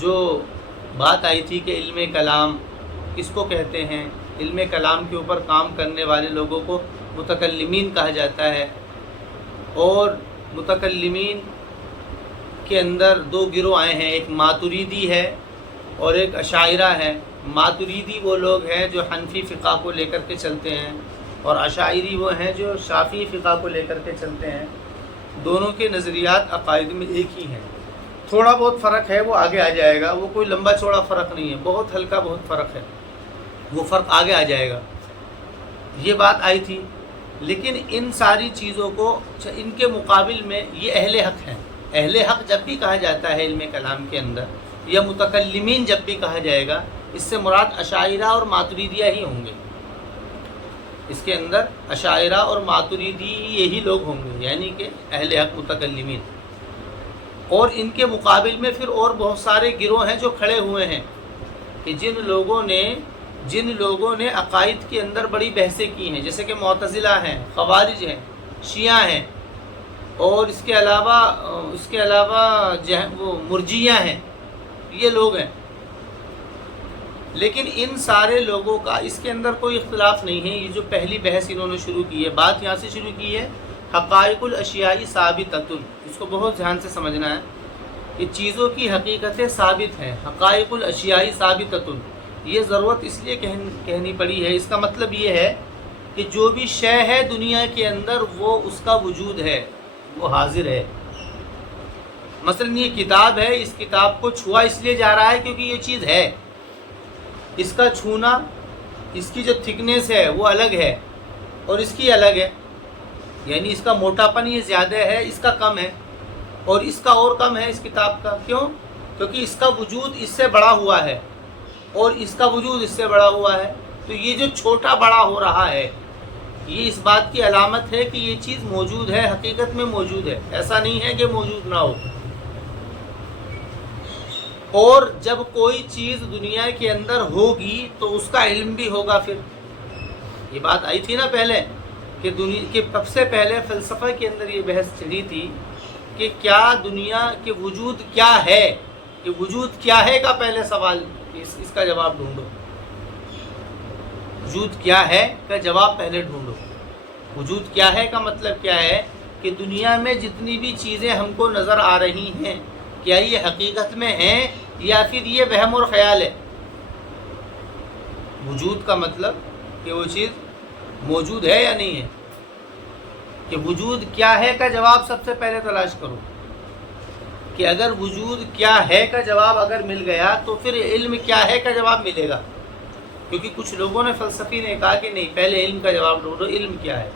جو بات آئی تھی کہ علم کلام کس کو کہتے ہیں، علم کلام کے اوپر کام کرنے والے لوگوں کو متکلمین کہا جاتا ہے، اور متکلمین کے اندر دو گروہ آئے ہیں، ایک ماتریدی ہے اور ایک اشاعرہ ہے۔ ماتریدی وہ لوگ ہیں جو حنفی فقہ کو لے کر کے چلتے ہیں، اور اشاعری وہ ہیں جو شافعی فقہ کو لے کر کے چلتے ہیں۔ دونوں کے نظریات عقائد میں ایک ہی ہیں، تھوڑا بہت فرق ہے، وہ آگے آ جائے گا، وہ کوئی لمبا چوڑا فرق نہیں ہے، بہت ہلکا بہت فرق ہے، وہ فرق آگے آ جائے گا۔ یہ بات آئی تھی، لیکن ان ساری چیزوں کو ان کے مقابل میں یہ اہل حق ہیں۔ اہل حق جب بھی کہا جاتا ہے علم کلام کے اندر، یا متکلمین جب بھی کہا جائے گا، اس سے مراد اشاعرہ اور ماتریدیہ ہی ہوں گے۔ اس کے اندر اشاعرہ اور ماتریدی یہی لوگ ہوں گے، یعنی کہ اہل حق متکلمین۔ اور ان کے مقابل میں پھر اور بہت سارے گروہ ہیں جو کھڑے ہوئے ہیں، کہ جن لوگوں نے عقائد کے اندر بڑی بحثیں کی ہیں، جیسے کہ معتزلہ ہیں، خوارج ہیں، شیعہ ہیں، اور اس کے علاوہ وہ مرجیہ ہیں، یہ لوگ ہیں۔ لیکن ان سارے لوگوں کا اس کے اندر کوئی اختلاف نہیں ہے۔ یہ جو پہلی بحث انہوں نے شروع کی ہے، بات یہاں سے شروع کی ہے، حقائق الاشیاء ثابتۃ، اس کو بہت دھیان سے سمجھنا ہے۔ یہ چیزوں کی حقیقتیں ثابت ہیں، حقائق الاشیاء ثابتۃ، یہ ضرورت اس لیے کہنی پڑی ہے، اس کا مطلب یہ ہے کہ جو بھی شے ہے دنیا کے اندر وہ اس کا وجود ہے، وہ حاضر ہے۔ مثلا یہ کتاب ہے، اس کتاب کو چھوا اس لیے جا رہا ہے کیونکہ یہ چیز ہے، اس کا چھونا، اس کی جو تھکنیس ہے وہ الگ ہے اور اس کی الگ ہے، یعنی اس کا موٹاپن یہ زیادہ ہے، اس کا کم ہے، اور اس کا اور کم ہے اس کتاب کا۔ کیوں؟ کیونکہ اس کا وجود اس سے بڑا ہوا ہے اور اس کا وجود اس سے بڑا ہوا ہے، تو یہ جو چھوٹا بڑا ہو رہا ہے یہ اس بات کی علامت ہے کہ یہ چیز موجود ہے، حقیقت میں موجود ہے، ایسا نہیں ہے کہ موجود نہ ہو۔ اور جب کوئی چیز دنیا کے اندر ہوگی تو اس کا علم بھی ہوگا۔ پھر یہ بات آئی تھی نا پہلے کہ سب سے پہلے فلسفہ کے اندر یہ بحث چلی تھی کہ کیا دنیا کے وجود کیا ہے، کہ وجود کیا ہے کا پہلے سوال، اس کا جواب ڈھونڈو۔ وجود کیا ہے کا جواب پہلے ڈھونڈو۔ وجود کیا ہے کا مطلب کیا ہے کہ دنیا میں جتنی بھی چیزیں ہم کو نظر آ رہی ہیں، کیا یہ حقیقت میں ہیں یا پھر یہ وہم اور خیال ہے۔ وجود کا مطلب کہ وہ چیز موجود ہے یا نہیں ہے، کہ وجود کیا ہے کا جواب سب سے پہلے تلاش کرو، کہ اگر وجود کیا ہے کا جواب اگر مل گیا تو پھر علم کیا ہے کا جواب ملے گا۔ کیونکہ کچھ لوگوں نے، فلسفی نے کہا کہ نہیں پہلے علم کا جواب ڈھونڈو، علم کیا ہے،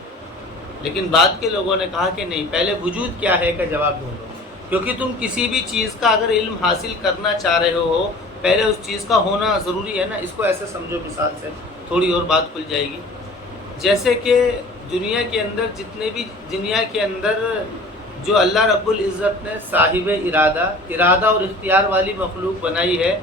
لیکن بعد کے لوگوں نے کہا کہ نہیں پہلے وجود کیا ہے کا جواب ڈھونڈو۔ کیونکہ تم کسی بھی چیز کا اگر علم حاصل کرنا چاہ رہے ہو پہلے اس چیز کا ہونا ضروری ہے نا۔ اس کو ایسے سمجھو، مثال سے تھوڑی اور بات کھل جائے گی۔ جیسے کہ دنیا کے اندر جو اللہ رب العزت نے صاحب ارادہ اور اختیار والی مخلوق بنائی ہے،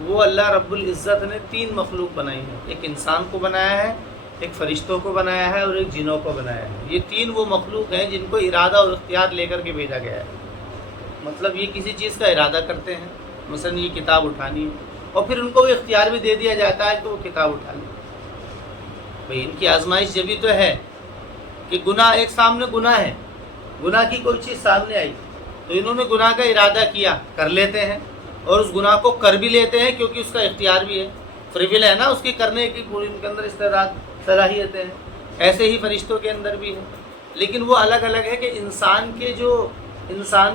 وہ اللہ رب العزت نے 3 مخلوق بنائی ہے، ایک انسان کو بنایا ہے، ایک فرشتوں کو بنایا ہے اور ایک جنوں کو بنایا ہے۔ یہ 3 وہ مخلوق ہیں جن کو ارادہ اور اختیار لے کر کے بھیجا گیا ہے۔ مطلب یہ کسی چیز کا ارادہ کرتے ہیں، مثلا یہ کتاب اٹھانی ہے، اور پھر ان کو وہ اختیار بھی دے دیا جاتا ہے کہ وہ کتاب اٹھا لیں۔ بھئی ان کی آزمائش جبھی تو ہے کہ گناہ ایک سامنے گناہ ہے، گناہ کی کوئی چیز سامنے آئی تو انہوں نے گناہ کا ارادہ کیا، کر لیتے ہیں، اور اس گناہ کو کر بھی لیتے ہیں کیونکہ اس کا اختیار بھی ہے، فریول ہے نا اس کی کرنے کی، پوری ان کے اندر استعداد صلاحیتیں ہیں۔ ایسے ہی فرشتوں کے اندر بھی ہے، لیکن وہ الگ الگ ہے کہ انسان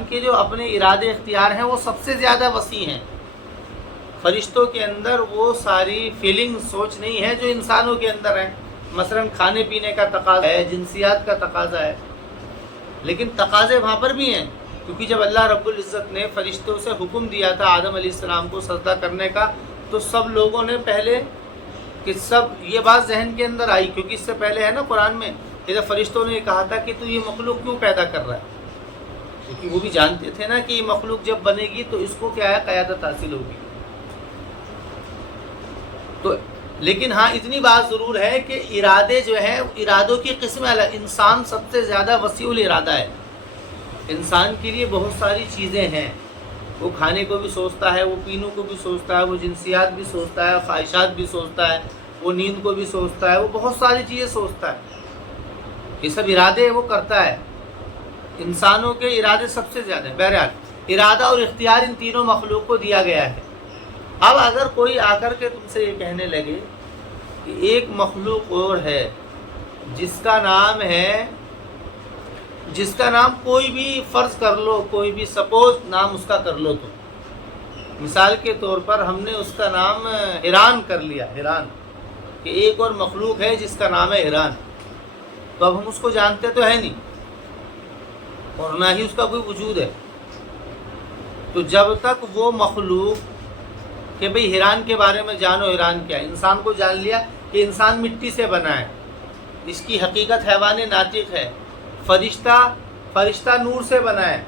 کے جو اپنے ارادے اختیار ہیں وہ سب سے زیادہ وسیع ہیں۔ فرشتوں کے اندر وہ ساری فیلنگ سوچ نہیں ہے جو انسانوں کے اندر ہے، مثلا کھانے پینے کا تقاضا ہے، جنسیات کا تقاضا ہے، لیکن تقاضے وہاں پر بھی ہیں، کیونکہ جب اللہ رب العزت نے فرشتوں سے حکم دیا تھا آدم علیہ السلام کو سجدہ کرنے کا، تو سب لوگوں نے پہلے کہ یہ بات ذہن کے اندر آئی، کیونکہ اس سے پہلے ہے نا قرآن میں کہ جب فرشتوں نے کہا تھا کہ تو یہ مخلوق کیوں پیدا کر رہا ہے، کیونکہ وہ بھی جانتے تھے نا کہ یہ مخلوق جب بنے گی تو اس کو کیا ہے، قیادت حاصل ہوگی۔ تو لیکن ہاں اتنی بات ضرور ہے کہ ارادے جو ہیں، ارادوں کی قسم الگ، انسان سب سے زیادہ وسیع الارادہ ہے، انسان کے لیے بہت ساری چیزیں ہیں، وہ کھانے کو بھی سوچتا ہے، وہ پینے کو بھی سوچتا ہے، وہ جنسیات بھی سوچتا ہے، خواہشات بھی سوچتا ہے، وہ نیند کو بھی سوچتا ہے، وہ بہت ساری چیزیں سوچتا ہے. یہ سب ارادے وہ کرتا ہے. انسانوں کے ارادے سب سے زیادہ ہیں. بہرحال ارادہ اور اختیار ان تینوں مخلوق کو دیا گیا ہے. اب اگر کوئی آ کر کے تم سے یہ کہنے لگے کہ ایک مخلوق اور ہے جس کا نام کوئی بھی فرض کر لو، کوئی بھی سپوز نام اس کا کر لو، تو مثال کے طور پر ہم نے اس کا نام ہران کر لیا، ہران، کہ ایک اور مخلوق ہے جس کا نام ہے ہران. تو اب ہم اس کو جانتے تو ہے نہیں اور نہ ہی اس کا کوئی وجود ہے. تو جب تک وہ مخلوق کہ بھئی ہران کے بارے میں جانو، ہران کیا ہے، انسان کو جان لیا کہ انسان مٹی سے بنا ہے، اس کی حقیقت حیوان ناطق ہے. فرشتہ نور سے بنا ہے،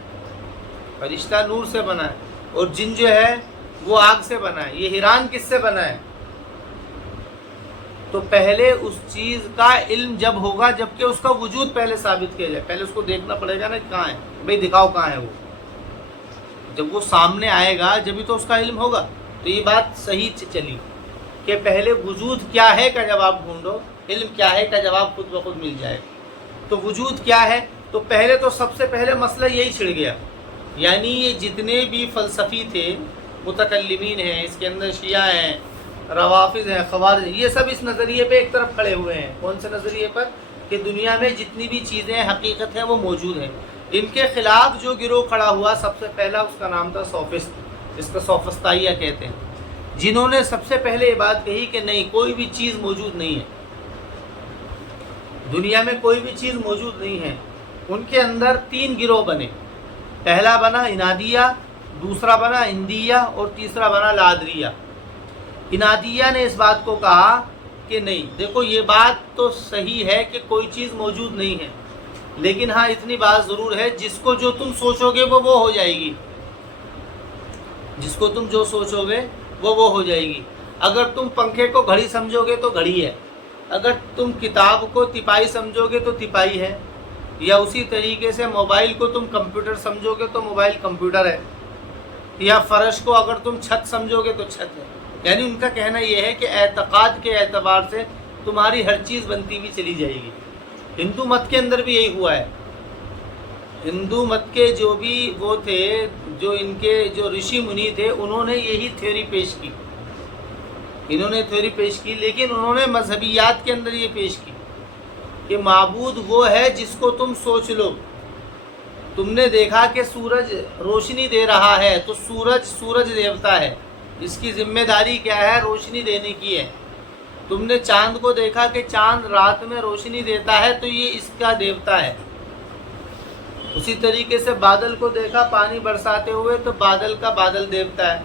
فرشتہ نور سے بنا ہے، اور جن جو ہے وہ آگ سے بنا ہے. یہ ہران کس سے بنا ہے؟ تو پہلے اس چیز کا علم جب ہوگا جبکہ اس کا وجود پہلے ثابت کیا جائے. پہلے اس کو دیکھنا پڑے گا نا کہاں ہے، بھئی دکھاؤ کہاں ہے وہ. جب وہ سامنے آئے گا جبھی تو اس کا علم ہوگا. تو یہ بات صحیح چلی کہ پہلے وجود کیا ہے کا جواب ڈھونڈو، علم کیا ہے کا جواب خود بخود مل جائے. تو وجود کیا ہے، تو پہلے تو سب سے پہلے مسئلہ یہی چھڑ گیا. یعنی یہ جتنے بھی فلسفی تھے، متکلمین ہیں، اس کے اندر شیعہ ہیں، روافض ہیں، خوارج، یہ سب اس نظریے پہ ایک طرف کھڑے ہوئے ہیں. کون سے نظریے پر؟ کہ دنیا میں جتنی بھی چیزیں حقیقت ہیں وہ موجود ہیں. ان کے خلاف جو گروہ کھڑا ہوا سب سے پہلا، اس کا نام تھا سوفسٹ، جس کو سوفسطائیہ کہتے ہیں، جنہوں نے سب سے پہلے یہ بات کہی کہ نہیں، کوئی بھی چیز موجود نہیں ہے، دنیا میں کوئی بھی چیز موجود نہیں ہے. ان کے اندر تین گروہ بنے. پہلا بنا انادیہ، دوسرا بنا اندیہ، اور تیسرا بنا لادریہ. انادیہ نے اس بات کو کہا کہ نہیں، دیکھو یہ بات تو صحیح ہے کہ کوئی چیز موجود نہیں ہے، لیکن ہاں اتنی بات ضرور ہے، جس کو جو تم سوچو گے وہ ہو جائے گی. جس کو تم جو سوچو گے وہ ہو جائے گی. اگر تم پنکھے کو گھڑی سمجھو گے تو گھڑی ہے، اگر تم کتاب کو تپائی سمجھو گے تو تپائی ہے، یا اسی طریقے سے موبائل کو تم کمپیوٹر سمجھو گے تو موبائل کمپیوٹر ہے، یا فرش کو اگر تم چھت سمجھو گے تو چھت ہے. یعنی ان کا کہنا یہ ہے کہ اعتقاد کے اعتبار سے تمہاری ہر چیز بنتی ہوئی چلی جائے گی. ہندو مت کے اندر بھی یہی ہوا ہے. ہندو مت کے جو بھی وہ تھے، جو ان کے جو رشی منی تھے، انہوں نے یہی تھیوری پیش کی. انہوں نے تھیوری پیش کی، لیکن انہوں نے مذہبیات کے اندر یہ پیش کی کہ معبود وہ ہے جس کو تم سوچ لو. تم نے دیکھا کہ سورج روشنی دے رہا ہے تو سورج دیوتا ہے، اس کی ذمہ داری کیا ہے؟ روشنی دینے کی ہے. تم نے چاند کو دیکھا کہ چاند رات میں روشنی دیتا ہے تو یہ اس کا دیوتا ہے. اسی طریقے سے بادل کو دیکھا پانی برساتے ہوئے تو بادل کا بادل دیوتا ہے.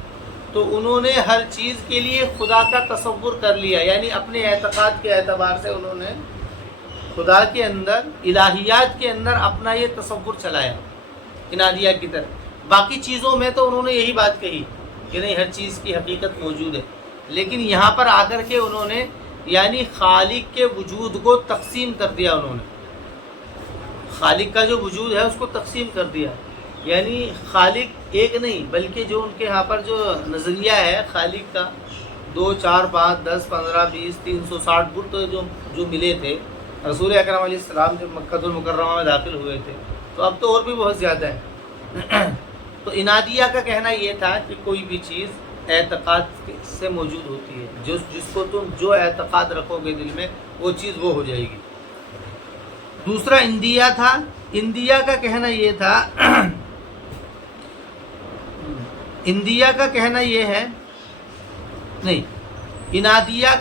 تو انہوں نے ہر چیز کے لیے خدا کا تصور کر لیا. یعنی اپنے اعتقاد کے اعتبار سے انہوں نے خدا کے اندر، الہیات کے اندر اپنا یہ تصور چلایا انادیہ کی طرف. باقی چیزوں میں تو انہوں نے یہی بات کہی کہ نہیں، ہر چیز کی حقیقت موجود ہے. لیکن یہاں پر آ کر کے انہوں نے یعنی خالق کے وجود کو تقسیم کر دیا. انہوں نے خالق کا جو وجود ہے اس کو تقسیم کر دیا. یعنی خالق ایک نہیں، بلکہ جو ان کے یہاں پر جو نظریہ ہے خالق کا، 2 4 5 10 15 20 360 بت جو ملے تھے رسول اکرم علیہ السلام جب مکہ المکرمہ میں داخل ہوئے تھے، تو اب تو اور بھی بہت زیادہ ہیں. تو انادیہ کا کہنا یہ تھا کہ کوئی بھی چیز اعتقاد سے موجود ہوتی ہے، جس کو تم جو اعتقاد رکھو گے دل میں وہ چیز وہ ہو جائے گی. دوسرا اندیہ تھا. اندیہ کا کہنا یہ تھا، اندیہ کا کہنا یہ ہے، نہیں، انادیہ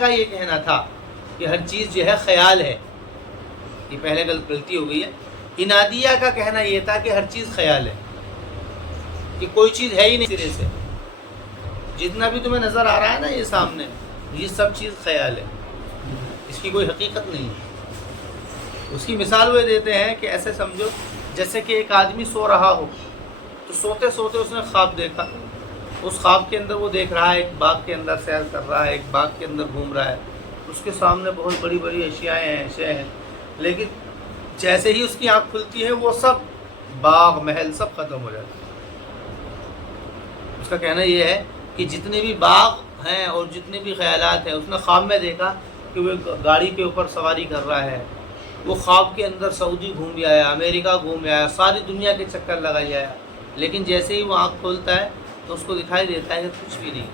کا یہ کہنا تھا کہ ہر چیز جو ہے خیال ہے. یہ پہلے غلطی ہو گئی ہے. انادیہ کا کہنا یہ تھا کہ ہر چیز خیال ہے، کہ کوئی چیز ہے ہی نہیں سرے سے. جتنا بھی تمہیں نظر آ رہا ہے نا یہ سامنے، یہ سب چیز خیال ہے، اس کی کوئی حقیقت نہیں ہے. اس کی مثال وہ دیتے ہیں کہ ایسے سمجھو جیسے کہ ایک آدمی سو رہا ہو، تو سوتے سوتے اس نے خواب دیکھا. اس خواب کے اندر وہ دیکھ رہا ہے ایک باغ کے اندر سیر کر رہا ہے، ایک باغ کے اندر گھوم رہا ہے، اس کے سامنے بہت بڑی بڑی اشیاء ہیں، لیکن جیسے ہی اس کی آنکھ کھلتی ہے وہ سب باغ محل سب ختم ہو جاتا ہے. اس کا کہنا یہ ہے کہ جتنے بھی باغ ہیں اور جتنے بھی خیالات ہیں، اس نے خواب میں دیکھا کہ وہ گاڑی کے اوپر سواری کر رہا ہے، وہ خواب کے اندر سعودی گھوم آیا، امریکہ گھوم آیا، ساری دنیا کے چکر لگائی آیا، لیکن جیسے ہی وہ آنکھ کھولتا ہے تو اس کو دکھائی دیتا ہے کہ کچھ بھی نہیں۔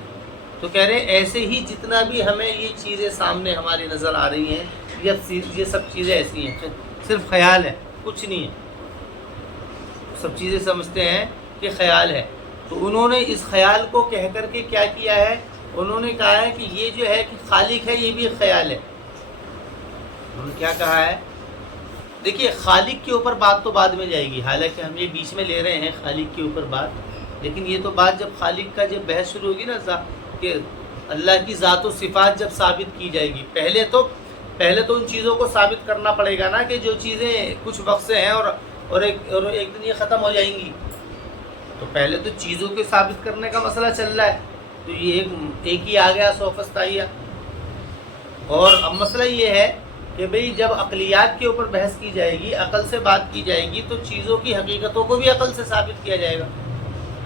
تو کہہ رہے ہیں ایسے ہی جتنا بھی ہمیں یہ چیزیں سامنے ہماری نظر آ رہی ہیں، یہ سب چیزیں ایسی ہیں، صرف خیال ہے، کچھ نہیں ہے، سب چیزیں سمجھتے ہیں کہ خیال ہے۔ تو انہوں نے اس خیال کو کہہ کر کے کیا کیا ہے، انہوں نے کہا ہے کہ یہ جو ہے کہ خالق ہے، یہ بھی ایک خیال ہے۔ انہوں نے کیا کہا ہے، دیکھیے خالق کے اوپر بات تو بعد میں جائے گی، حالانکہ ہم یہ بیچ میں لے رہے ہیں خالق کے اوپر بات، لیکن یہ تو بات جب خالق کا جب بحث شروع ہوگی نا کہ اللہ کی ذات و صفات جب ثابت کی جائے گی، پہلے تو ان چیزوں کو ثابت کرنا پڑے گا نا کہ جو چیزیں کچھ وقت سے ہیں اور ایک دن یہ ختم ہو جائیں گی، تو پہلے تو چیزوں کے ثابت کرنے کا مسئلہ چل رہا ہے، تو یہ ایک ہی آ گیا سو فستائیہ۔ اور اب مسئلہ یہ ہے کہ بھئی جب عقلیات کے اوپر بحث کی جائے گی، عقل سے بات کی جائے گی، تو چیزوں کی حقیقتوں کو بھی عقل سے ثابت کیا جائے گا۔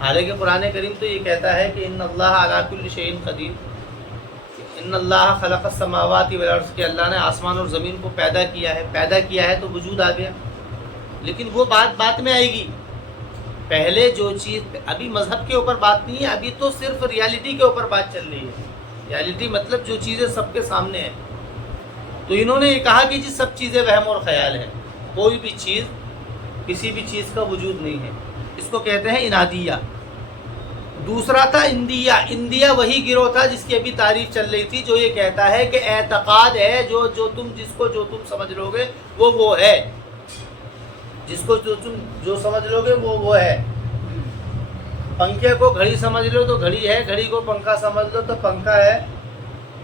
حالانکہ قرآن کریم تو یہ کہتا ہے کہ ان اللہ علی کل شیء قدیر، ان اللہ خلق السماوات والارض، کہ اللہ نے آسمان اور زمین کو پیدا کیا ہے تو وجود آ گیا، لیکن وہ بات میں آئے گی۔ پہلے جو چیز، ابھی مذہب کے اوپر بات نہیں ہے، ابھی تو صرف ریالٹی کے اوپر بات چل رہی ہے۔ ریالٹی مطلب جو چیزیں سب کے سامنے ہیں۔ تو انہوں نے یہ کہا کہ جی سب چیزیں وہم اور خیال ہیں، کوئی بھی چیز، کسی بھی چیز کا وجود نہیں ہے، اس کو کہتے ہیں انادیہ۔ دوسرا تھا اندیہ۔ اندیہ وہی گروہ تھا جس کی ابھی تعریف چل رہی تھی، جو یہ کہتا ہے کہ اعتقاد ہے، جو تم سمجھ لو گے وہ ہے، جس کو جو سمجھ لو گے وہ ہے۔ پنکھے کو گھڑی سمجھ لو تو گھڑی ہے، گھڑی کو پنکھا سمجھ لو تو پنکھا ہے،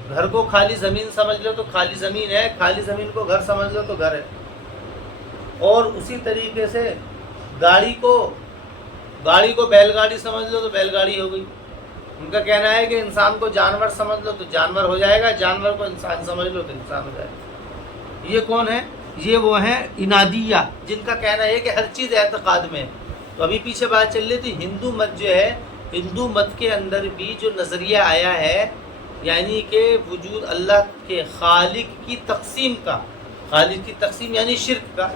گھر کو خالی زمین سمجھ لو تو خالی زمین ہے، خالی زمین کو گھر سمجھ لو تو گھر ہے۔ اور اسی طریقے سے گاڑی کو بیل گاڑی سمجھ لو تو بیل گاڑی ہو گئی۔ ان کا کہنا ہے کہ انسان کو جانور سمجھ لو تو جانور ہو جائے گا، جانور کو انسان سمجھ لو تو انسان ہو جائے گا۔ یہ کون ہے؟ یہ وہ ہیں انادیہ، جن کا کہنا ہے کہ ہر چیز اعتقاد میں ہے۔ تو ابھی پیچھے بات چل رہی تھی، ہندو مت جو ہے، ہندو مت کے اندر بھی جو نظریہ آیا ہے، یعنی کہ وجود اللہ کے خالق کی تقسیم کا، خالق کی تقسیم یعنی شرک کا،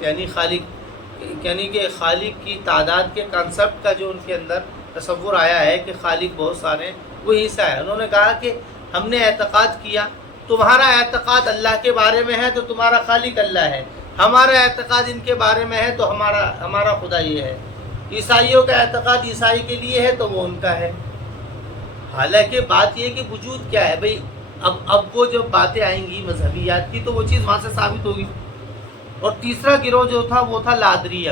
یعنی کہ خالق کی تعداد کے کانسیپٹ کا جو ان کے اندر تصور آیا ہے کہ خالق بہت سارے، وہی سے ہے۔ انہوں نے کہا کہ ہم نے اعتقاد کیا، تمہارا اعتقاد اللہ کے بارے میں ہے تو تمہارا خالق اللہ ہے، ہمارا اعتقاد ان کے بارے میں ہے تو ہمارا خدا یہ ہے۔ عیسائیوں کا اعتقاد عیسائی کے لیے ہے تو وہ ان کا ہے۔ حالانکہ بات یہ ہے کہ وجود کیا ہے بھئی، اب وہ جو باتیں آئیں گی مذہبیات کی تو وہ چیز وہاں سے ثابت ہوگی۔ اور تیسرا گروہ جو تھا وہ تھا لادریہ۔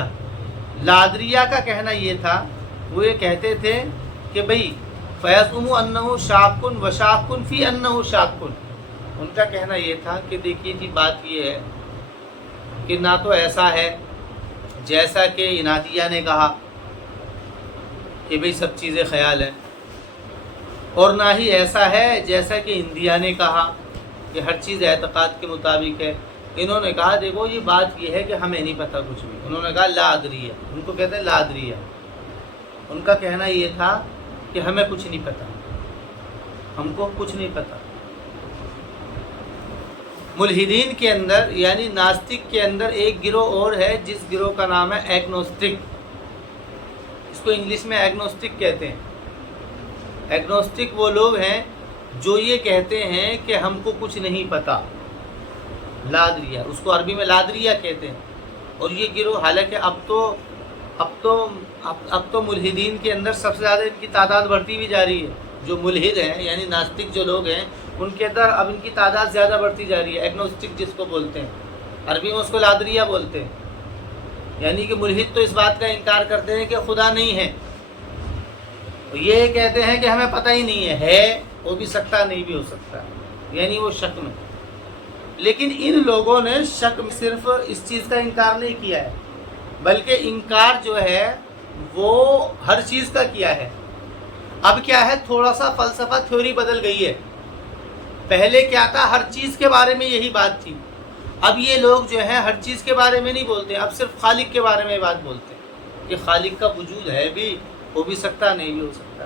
لادریہ کا کہنا یہ تھا، وہ یہ کہتے تھے کہ بھئی فَيَزْعُمُ أَنَّهُ شَاكٌ وَشَاكٌ فِي أَنَّهُ شَاكٌ۔ ان کا کہنا یہ تھا کہ دیکھیے جی بات یہ ہے کہ نہ تو ایسا ہے جیسا کہ انادیہ نے کہا کہ بھئی سب چیزیں خیال ہیں، اور نہ ہی ایسا ہے جیسا کہ اندیہ نے کہا کہ ہر چیز اعتقاد کے مطابق ہے۔ انہوں نے کہا دیکھو یہ بات یہ ہے کہ ہمیں نہیں پتہ کچھ بھی۔ انہوں نے کہا لا ادریہ، ان کو کہتے ہیں لا ادریہ۔ ان کا کہنا یہ تھا کہ ہمیں کچھ نہیں پتہ، ہم کو کچھ نہیں پتہ۔ ملحدین کے اندر یعنی ناستک کے اندر ایک گروہ اور ہے جس گروہ کا نام ہے ایگنوسٹک، اس کو انگلش میں ایگنوسٹک کہتے ہیں۔ ایگنوسٹک وہ لوگ ہیں جو یہ کہتے ہیں کہ ہم کو کچھ نہیں پتہ، لادریہ، اس کو عربی میں لادریہ کہتے ہیں۔ اور یہ گروہ حالانکہ اب تو ملحدین کے اندر سب سے زیادہ ان کی تعداد بڑھتی بھی جا رہی ہے۔ جو ملحد ہیں یعنی ناستک جو لوگ ہیں ان کے اندر اب ان کی تعداد زیادہ بڑھتی جا رہی ہے۔ ایگنوسٹک جس کو بولتے ہیں، عربی میں اس کو لادریہ بولتے ہیں، یعنی کہ ملحد تو اس بات کا انکار کرتے ہیں کہ خدا نہیں ہے، یہ کہتے ہیں کہ ہمیں پتہ ہی نہیں ہے ہو بھی سکتا نہیں بھی ہو سکتا، یعنی وہ شک میں۔ لیکن ان لوگوں نے شک میں صرف اس چیز کا انکار نہیں کیا ہے، بلکہ انکار جو ہے وہ ہر چیز کا کیا ہے۔ اب کیا ہے، تھوڑا سا فلسفہ تھیوری بدل گئی ہے۔ پہلے کیا تھا، ہر چیز کے بارے میں یہی بات تھی۔ اب یہ لوگ جو ہیں ہر چیز کے بارے میں نہیں بولتے، اب صرف خالق کے بارے میں بات بولتے ہیں کہ خالق کا وجود ہے بھی، ہو بھی سکتا نہیں بھی ہو سکتا۔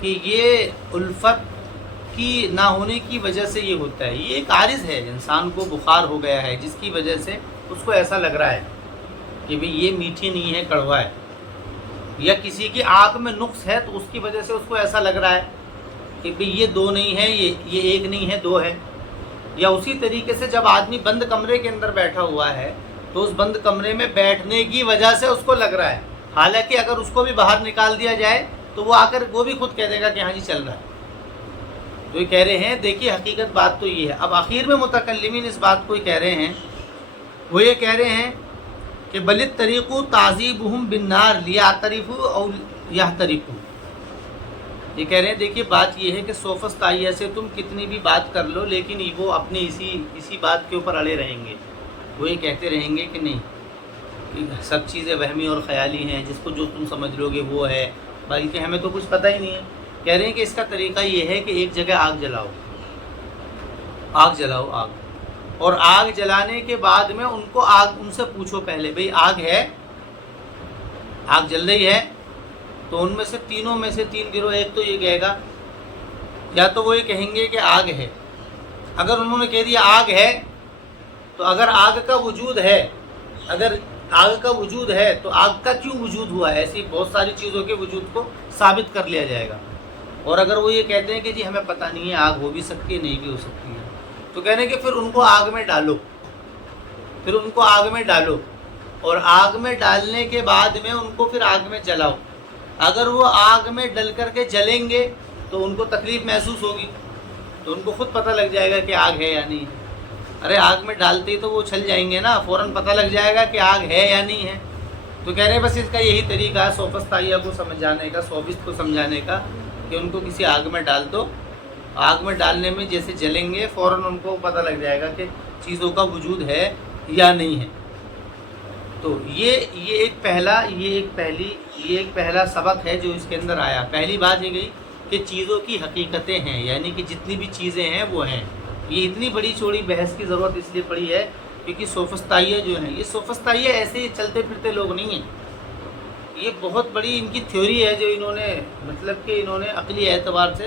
کہ یہ الفت کی نہ ہونے کی وجہ سے یہ ہوتا ہے. یہ ایک عارض ہے، انسان کو بخار ہو گیا ہے جس کی وجہ سے اس کو ایسا لگ رہا ہے کہ بھئی یہ میٹھی نہیں ہے، کڑوا ہے. یا کسی کی آنکھ میں نقص ہے تو اس کی وجہ سے اس کو ایسا لگ رہا ہے کہ بھئی یہ دو نہیں ہے، یہ ایک نہیں ہے، دو ہے. یا اسی طریقے سے جب آدمی بند کمرے کے اندر بیٹھا ہوا ہے تو اس بند کمرے میں بیٹھنے کی وجہ سے اس کو لگ رہا ہے، حالانکہ اگر اس کو بھی باہر نکال دیا جائے تو وہ آ کر وہ بھی خود کہہ دے گا کہ ہاں جی چل رہا ہے. تو یہ کہہ رہے ہیں دیکھیے حقیقت بات تو یہ ہے. اب آخر میں متکلمین اس بات کو کہہ رہے ہیں، وہ یہ کہہ رہے ہیں کہ بلت طریقو تعذیبہم بالنار لیعترفوا او یحترقوا. یہ کہہ رہے ہیں دیکھیے بات یہ ہے کہ سوفسطائیہ سے تم کتنی بھی بات کر لو لیکن وہ اپنی اسی بات کے اوپر اڑے رہیں گے. وہ یہ کہتے رہیں گے کہ نہیں، کہ سب چیزیں وہمی اور خیالی ہیں، جس کو جو تم سمجھ لو گے وہ ہے، بلکہ ہمیں تو کچھ پتہ ہی نہیں ہے. کہہ رہے ہیں کہ اس کا طریقہ یہ ہے کہ ایک جگہ آگ جلاؤ، اور آگ جلانے کے بعد میں ان سے پوچھو پہلے بھئی آگ ہے، آگ جل رہی ہے. تو ان میں سے تینوں میں سے تین گروہ، ایک تو یہ کہے گا، یا تو وہ یہ کہیں گے کہ آگ ہے. اگر انہوں نے کہہ دیا آگ ہے تو اگر آگ کا وجود ہے تو آگ کا کیوں وجود ہوا ہے، ایسی بہت ساری چیزوں کے وجود کو ثابت کر لیا جائے گا. اور اگر وہ یہ کہتے ہیں کہ جی ہمیں پتہ نہیں ہے، آگ ہو بھی سکتی ہے نہیں بھی ہو سکتی ہے، تو کہنے کہ پھر ان کو آگ میں ڈالو، اور آگ میں ڈالنے کے بعد میں ان کو پھر آگ میں جلاؤ. اگر وہ آگ میں ڈل کر کے جلیں گے تو ان کو تکلیف محسوس ہوگی، تو ان کو خود پتہ لگ جائے گا کہ آگ ہے یا نہیں. ارے آگ میں ڈالتے ہی تو وہ چھل جائیں گے نا، فوراً پتہ لگ جائے گا کہ آگ ہے یا نہیں ہے. تو کہہ رہے ہیں بس اس کا یہی طریقہ ہے سوفسطائیہ کو سمجھانے کا، سوفسٹ کو سمجھانے کا، کہ ان کو کسی آگ میں ڈال دو. آگ میں ڈالنے میں جیسے جلیں گے فوراً ان کو پتہ لگ جائے گا کہ چیزوں کا وجود ہے یا نہیں ہے. تو یہ ایک پہلا سبق ہے جو اس کے اندر آیا. پہلی بات یہ گئی کہ چیزوں کی حقیقتیں ہیں، یعنی کہ جتنی بھی چیزیں ہیں وہ ہیں. یہ اتنی بڑی چوڑی بحث کی ضرورت اس لیے پڑی ہے کیونکہ سوفسطائیہ جو ہیں، یہ سوفسطائیہ ایسے ہی چلتے پھرتے لوگ نہیں ہیں. یہ بہت بڑی ان کی تھیوری ہے جو انہوں نے عقلی اعتبار سے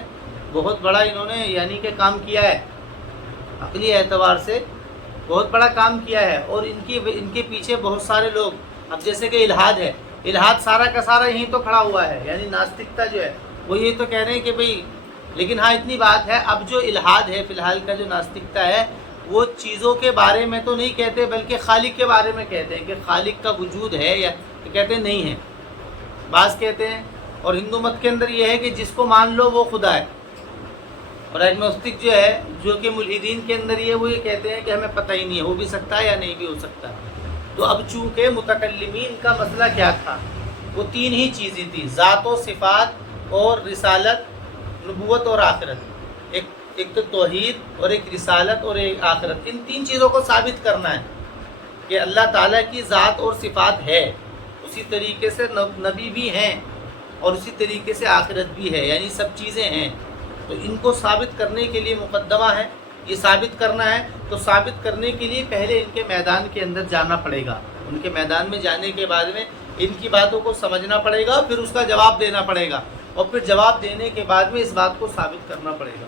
بہت بڑا یعنی کہ کام کیا ہے. عقلی اعتبار سے بہت بڑا کام کیا ہے. اور ان کے پیچھے بہت سارے لوگ، اب جیسے کہ الحاد ہے، الحاد سارا کا سارا یہیں تو کھڑا ہوا ہے، یعنی ناستکتا جو ہے وہ یہ تو کہہ رہے ہیں کہ بھئی، لیکن ہاں اتنی بات ہے، اب جو الحاد ہے فی الحال کا جو ناستکتا ہے وہ چیزوں کے بارے میں تو نہیں کہتے بلکہ خالق کے بارے میں کہتے ہیں کہ خالق کا وجود ہے، یا کہتے ہیں نہیں ہے، بعض کہتے ہیں. اور ہندو مت کے اندر یہ ہے کہ جس کو مان لو وہ خدا ہے. اور ایگنوسٹک جو ہے، جو کہ ملحدین کے اندر یہ وہ یہ کہتے ہیں کہ ہمیں پتہ ہی نہیں ہے، ہو بھی سکتا ہے یا نہیں بھی ہو سکتا. تو اب چونکہ متکلمین کا مسئلہ کیا تھا، وہ تین ہی چیزیں تھیں، ذات و صفات اور رسالت، نبوت اور آخرت. ایک تو توحید اور ایک رسالت اور ایک آخرت. ان تین چیزوں کو ثابت کرنا ہے کہ اللہ تعالیٰ کی ذات اور صفات ہے، اسی طریقے سے نبی بھی ہیں، اور اسی طریقے سے آخرت بھی ہے، یعنی سب چیزیں ہیں. تو ان کو ثابت کرنے کے لیے مقدمہ ہے، یہ ثابت کرنا ہے. تو ثابت کرنے کے لیے پہلے ان کے میدان کے اندر جانا پڑے گا. ان کے میدان میں جانے کے بعد میں ان کی باتوں کو سمجھنا پڑے گا، پھر اس کا جواب دینا پڑے گا، اور پھر جواب دینے کے بعد میں اس بات کو ثابت کرنا پڑے گا.